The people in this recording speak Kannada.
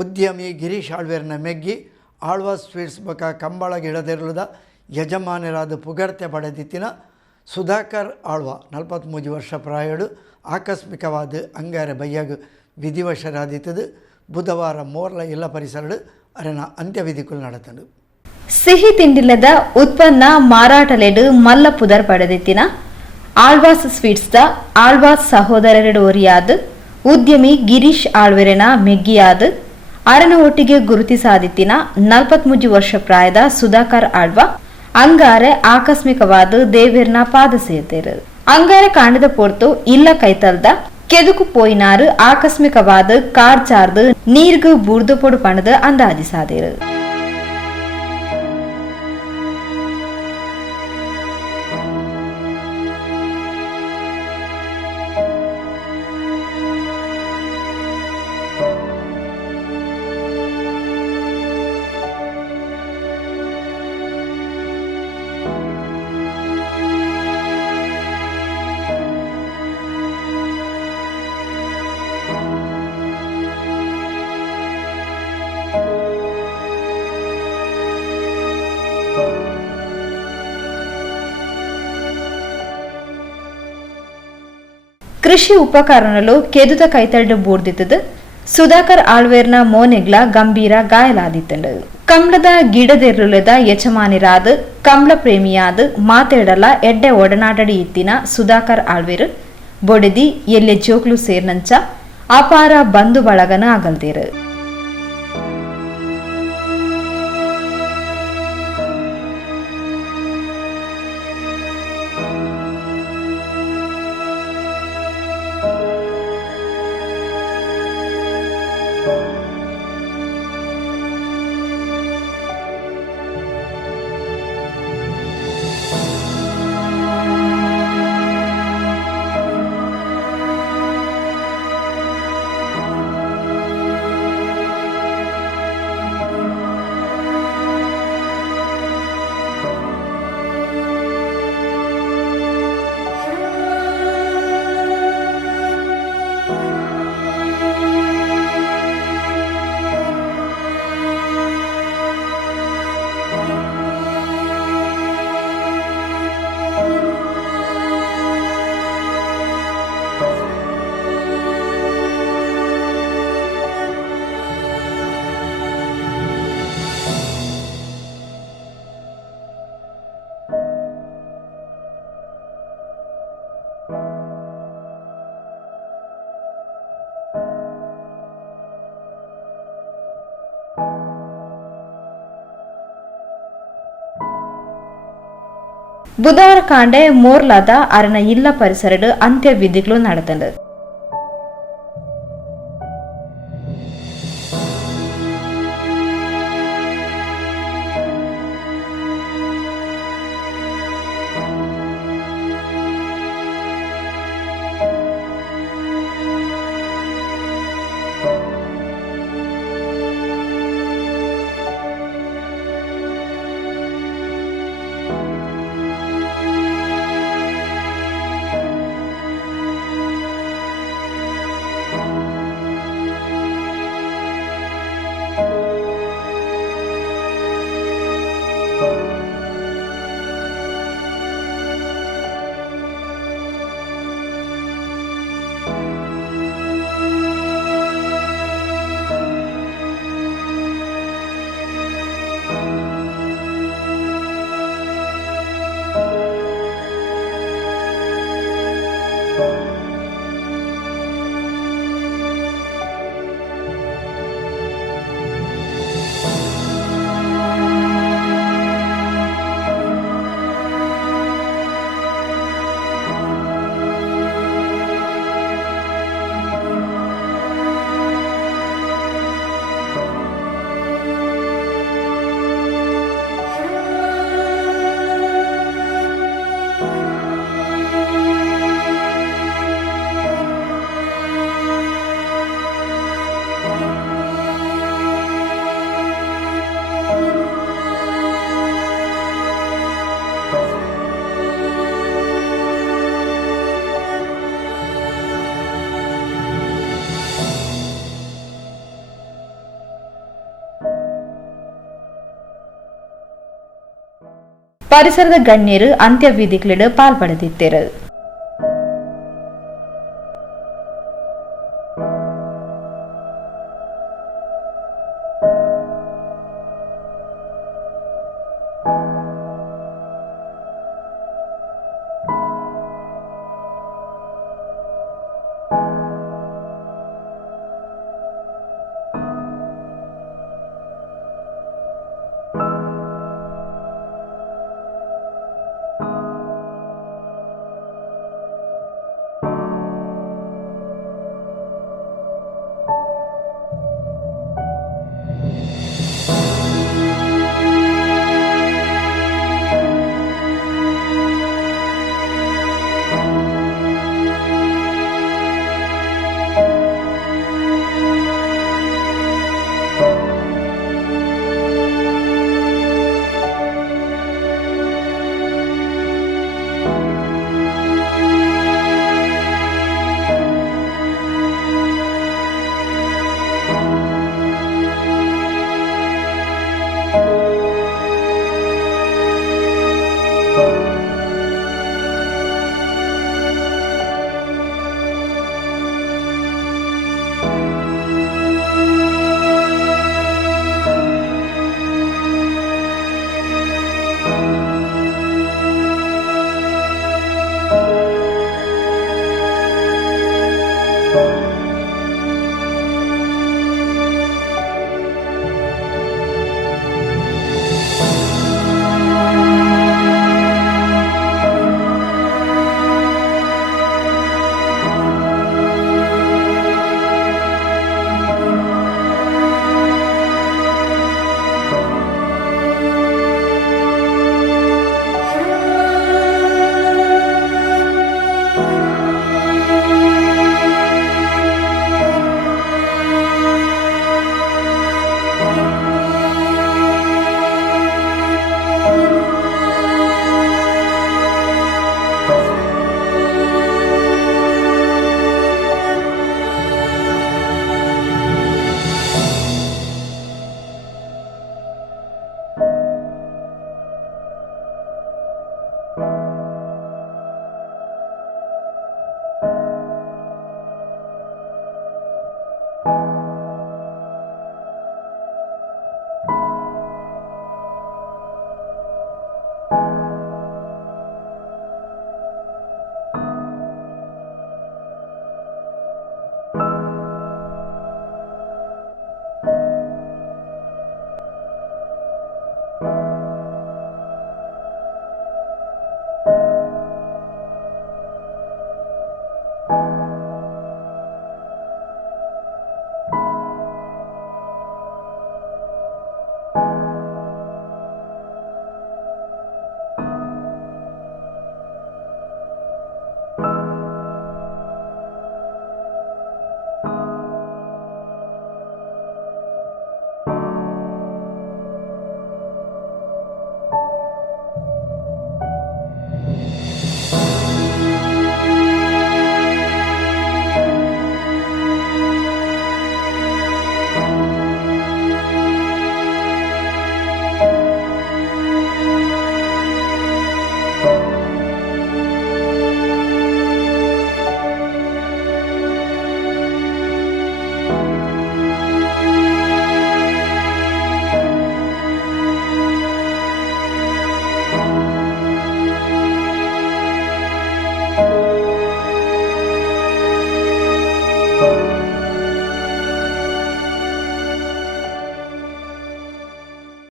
ಉದ್ಯಮಿ ಗಿರೀಶ್ ಆಳ್ವೇರ್ನ ಮೆಗ್ಗಿ ಆಳ್ವಾಸ್ ಸ್ವೀಟ್ಸ್ ಬಕ ಕಂಬಳ ಗಿಡದಿರುವುದ ಯಜಮಾನರಾದ ಪುಗರ್ತೆ ಪಡೆದಿತ್ತಿನ ಸುಧಾಕರ್ ಆಳ್ವ 43 ವರ್ಷ ಪ್ರಾಯಡು ಆಕಸ್ಮಿಕವಾದ ಅಂಗಾರೆ ಬಯ್ಯಾಗ ವಿಧಿವಶರಾದಿತ್ತದು ಬುಧವಾರ ಮೋರ್ಲ ಇಲ್ಲ ಪರಿಸರಡು ಅರೆನ ಅಂತ್ಯವಿಧಿಗಳು ನಡೆತಂಡು. ಸಿಹಿ ತಿಂಡಿಲ್ಲದ ಉತ್ಪನ್ನ ಮಾರಾಟಲೆಡು ಮಲ್ಲ ಪುದರ್ ಪಡೆದಿತ್ತಿನ ಆಳ್ವಾಸ್ ಸ್ವೀಟ್ಸ್ದ ಆಳ್ವಾಸ್ ಸಹೋದರರೆಡು ಒರಿಯಾದ ಉದ್ಯಮಿ ಗಿರೀಶ್ ಆಳ್ವೆರೆನ ಮೆಗ್ಗಿಯಾದ ಅರನ ಒಟ್ಟಿಗೆ ಗುರುತಿಸಾದಿತ್ತಿನ 43 ವರ್ಷ ಪ್ರಾಯದ ಸುಧಾಕರ್ ಆಳ್ವ ಅಂಗಾರೆ ಆಕಸ್ಮಿಕವಾದ ದೇವೇರ್ನ ಪಾದ ಸೇರ್ತೇರು. ಅಂಗಾರೆ ಕಾಂಡದ ಪೊರ್ತು ಇಲ್ಲ ಕೈತಲ್ದ ಕೆದುಕು ಪೋಯಿನಾರು ಆಕಸ್ಮಿಕವಾದ ಕಾರ್ ಚಾರ್ದು ನೀರ್ಗು ಬೂರ್ದು ಪೊಡು ಪಣದ ಅಂದಾಜಿಸಾದೇರು. ಕೃಷಿ ಉಪಕರಣಗಳು ಕೆದುತ ಕೈತಲ್ಡು ಬೂರ್ದಿತ್ತದು ಸುಧಾಕರ್ ಆಳ್ವೇರ್ನ ಮೋನೆಗ್ಲ ಗಂಭೀರ ಗಾಯಲಾದಿತ್ತಂಡು. ಕಂಬಳದ ಗಿಡದೆರುಳದ ಯಜಮಾನಿರಾದ ಕಂಬಳ ಪ್ರೇಮಿಯಾದ ಮಾತೇಡಲ ಎಡ್ಡೆ ಒಡನಾಡಡಿ ಇತ್ತಿನ ಸುಧಾಕರ್ ಆಳ್ವೇರು ಬೊಡೆದಿ ಎಲ್ಲೆ ಜೋಕ್ಲು ಸೇರ್ನಂಚ ಅಪಾರ ಬಂಧು ಬಳಗನ ಆಗಲ್ದೇರು. ಬುಧವಾರ ಕಾಂಡೆ ಮೋರ್ಲಾದ ಅರನ ಇಲ್ಲ ಪರಿಸರಡು ಅಂತ್ಯವಿಧಿಗಳು ನಡೆತಂಡು. ಪರಿಸರದ ಗಣ್ಯರು ಅಂತ್ಯವಿಧಿಗಳಿಡ ಪಾಲ್ಪಡೆದಿದ್ದರು. you